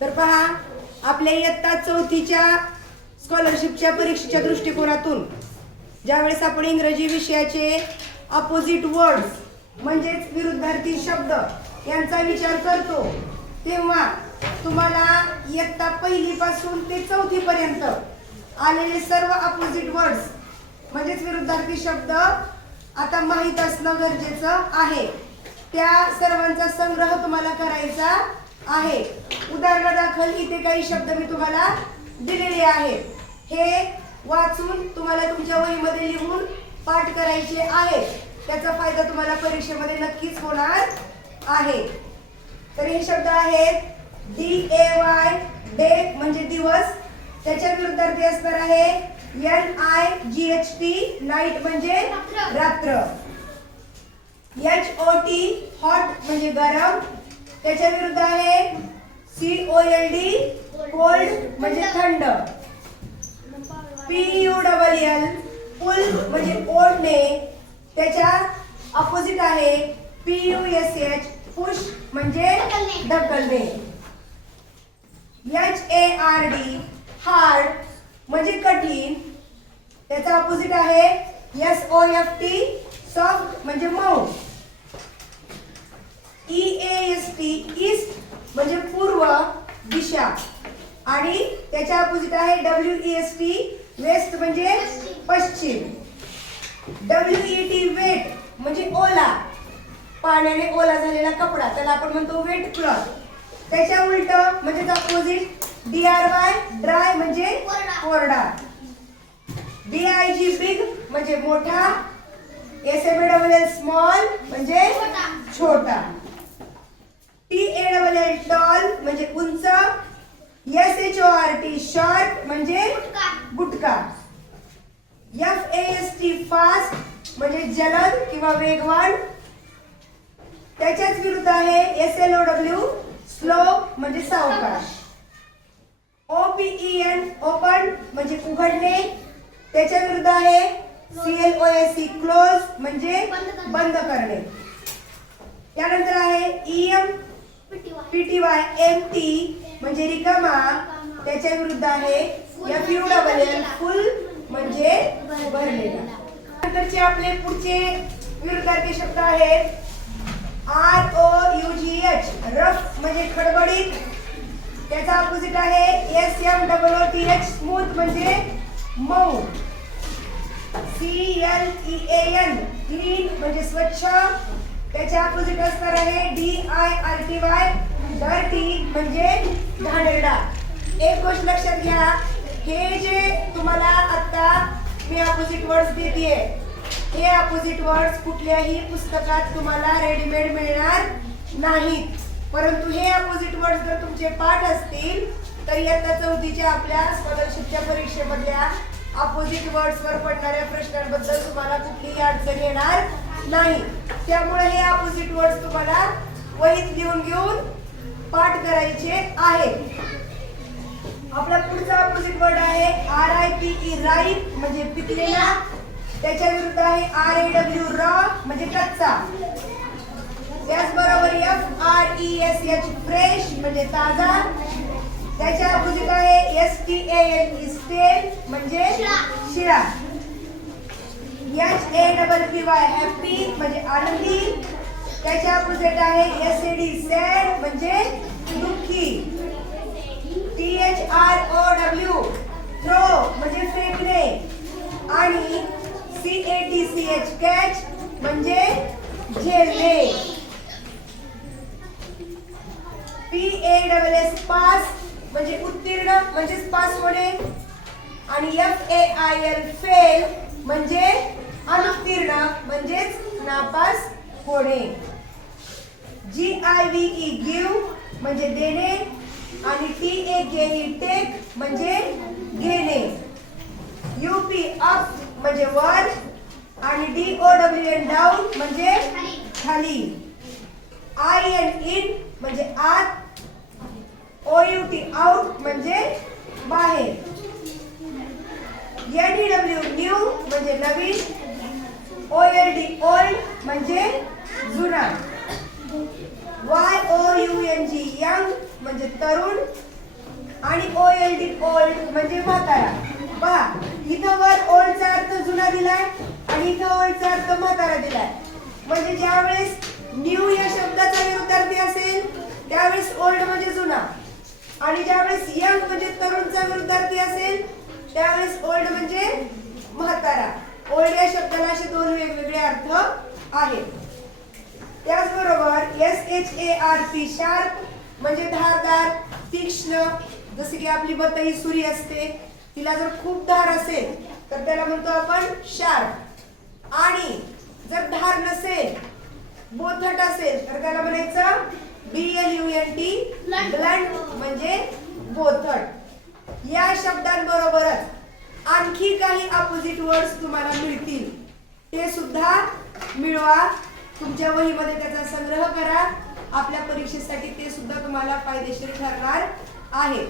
तर पहा, आपल्या इयत्ता चौथीच्या स्कॉलरशिपच्या परीक्षेच्या दृष्टिकोनातून ज्यावेळेस आपण इंग्रजी विषयाचे अपोजिट वर्ड्स म्हणजेच विरुद्धार्थी शब्द यांचा विचार करतो, तेव्हा तुम्हाला इयत्ता पहिलीपासून ते चौथीपर्यंत आलेले सर्व अपोजिट वर्ड्स म्हणजेच विरुद्धार्थी शब्द आता माहीत असणं गरजेचं आहे. त्या सर्वांचा संग्रह तुम्हाला करायचा आहे. उदाहरणादाखल इथे काही शब्द मी तुम्हाला दिलेले आहेत. हे वाचून तुम्हाला तुमच्या वहीमध्ये लिहून पाठ करायचे आहे. त्याचा फायदा तुम्हाला परीक्षेमध्ये नक्कीच होणार आहे. तर हे शब्द आहेत DAY, डे म्हणजे दिवस. त्याच्या विरुद्धार्थी असणार आहे NIGHT, नाईट म्हणजे रात्र. HOT, हॉट म्हणजे गरम. त्याच्या विरुद्ध आहे COLD, कोल्ड म्हणजे थंड. PULL, पुल म्हणजे ओढणे. त्याच्या अपोजिट आहे PUSH, पुश म्हणजे ढकलणे. HARD, हार्ड म्हणजे कठीण. त्याचा अपोजिट आहे SOFT, सॉफ्ट म्हणजे मऊ. EAST, ईस्ट म्हणजे पूर्व दिशा. आणि त्याच्या अपोजिट आहे WEST, वेस्ट म्हणजे पश्चिम. WET, वेट म्हणजे ओला, पाण्याने ओला झालेला कपडा, त्याला आपण म्हणतो वेट क्लॉथ. त्याच्या उलट म्हणजे अपोजिट DRY, ड्राय म्हणजे कोरडा. BIG, बिग म्हणजे मोठा. SMALL, स्मॉल म्हणजे छोटा. TALL, टॉल म्हणजे उंच. SHORT, शॉर्ट म्हणजे गुटका. FAST, फास्ट म्हणजे जलद किंवा वेगवान. त्याच्याच विरुद्ध आहे SLOW, स्लो म्हणजे सावकाश. OPEN, ओपन म्हणजे उघडणे. त्याच्या विरुद्ध आहे CLOSE, क्लोज म्हणजे बंद करणे. त्यानंतर आहे EMPTY, एम्प्टी म्हणजे रिकामा. त्याच्या विरुद्ध आहे FULL, फुल म्हणजे भरलेला. नंतरचे आपले पुढचे विरुद्धार्थी शब्द आहेत ROUGH, रफ म्हणजे खडबडीत. त्याचा अपोजिट आहे SMOOTH, स्मूथ म्हणजे मऊ. CLEAN, क्लीन म्हणजे स्वच्छ. त्याच्या अपोजिट असणार आहे DIRTY, डर्टी म्हणजे घाणेरडा. एक गोष्ट लक्षात घ्या, हे जे तुम्हाला आता मी अपोजिट वर्ड्स देतेय, हे अपोजिट वर्ड्स कुठल्याही पुस्तकात तुम्हाला रेडीमेड मिळणार नाहीत. परंतु हे अपोजिट वर्ड्स जर तुमचे पाठ असतील तर इयत्ता चौथीच्या आपल्या स्कॉलरशिपच्या परीक्षेमधल्या अपोजिट वर्ड्स वर पडणाऱ्या प्रश्नांबद्दल तुम्हाला कुठलीही अडचण येणार नाही. त्यामुळे हे अपोजिट वर्ड्स तुम्हाला वहीत लिहून घेऊन पाठ करायचे आहे. आपला पुढचा अपोजिट वर्ड आहे RIPE, राईप म्हणजे पिकलेला. त्याच्या विरुद्ध आहे RAW, रॉ म्हणजे कच्चा. त्याचबरोबर FRESH, फ्रेश म्हणजे ताजा. त्याच्या अपोजिट आहे STALE, स्टेल म्हणजे शिळा. HAPPY, हॅपी म्हणजे आनंदी. त्याच्या अपोजिट आहे SAD, सॅड म्हणजे दुःखी. THROW, थ्रो म्हणजे फेकणे. आणि CATCH, कॅच म्हणजे झेलणे. PASS, पास म्हणजे उत्तीर्ण म्हणजेच पास होणे. आणि FAIL, फेल म्हणजे अनुत्तीर्ण म्हणजेच नापास होणे. GIVE, गिव्ह म्हणजे देणे. आणि TAKE, टेक म्हणजे घेणे. UP, अप म्हणजे वर. आणि DOWN, डाऊन म्हणजे खाली. IN, इन म्हणजे आत. OUT, आउट म्हणजे बाहेर. NEW, न्यू म्हणजे नवीन. OLD, ओल्ड म्हणजे जुना. YOUNG, यंग म्हणजे तरुण. आणि OLD ओल्ड म्हणजे म्हातारा. पहा इथं वर ओल्डचा अर्थ जुना दिलाय आणि इथं ओल्डचा अर्थ म्हातारा दिलाय. म्हणजे ज्यावेळेस न्यू या शब्दाचा विरुद्धार्थी असेल त्यावेळेस ओल्ड म्हणजे जुना आणि ज्यावेळेस यंग म्हणजे तरुणचा विरुद्धार्थी असेल त्यावेळेस ओल्ड म्हणजे म्हातारा. ओल्ड या शब्दाला असे दोन वेगवेगळे अर्थ आहेत. त्याचबरोबर SHARP शार्प म्हणजे धारदार, तीक्ष्ण. जसे की आपली बतई सुरी असते, तिला जर खूप धार असेल तर त्याला म्हणतो आपण शार्प. आणि जर धार नसेल, बोथट असेल तर त्याला म्हणायचं BLUNT ब्लंट म्हणजे बोथट. या शब्दांबरोबरच आणखी काही अपोजिट वर्ड्स तुम्हाला मिळतील, ते सुद्धा मिळवा. तुमच्या वहीमध्ये त्याचा संग्रह करा. आपल्या परीक्षेसाठी ते सुद्धा तुम्हाला फायदेशीर ठरणार आहे.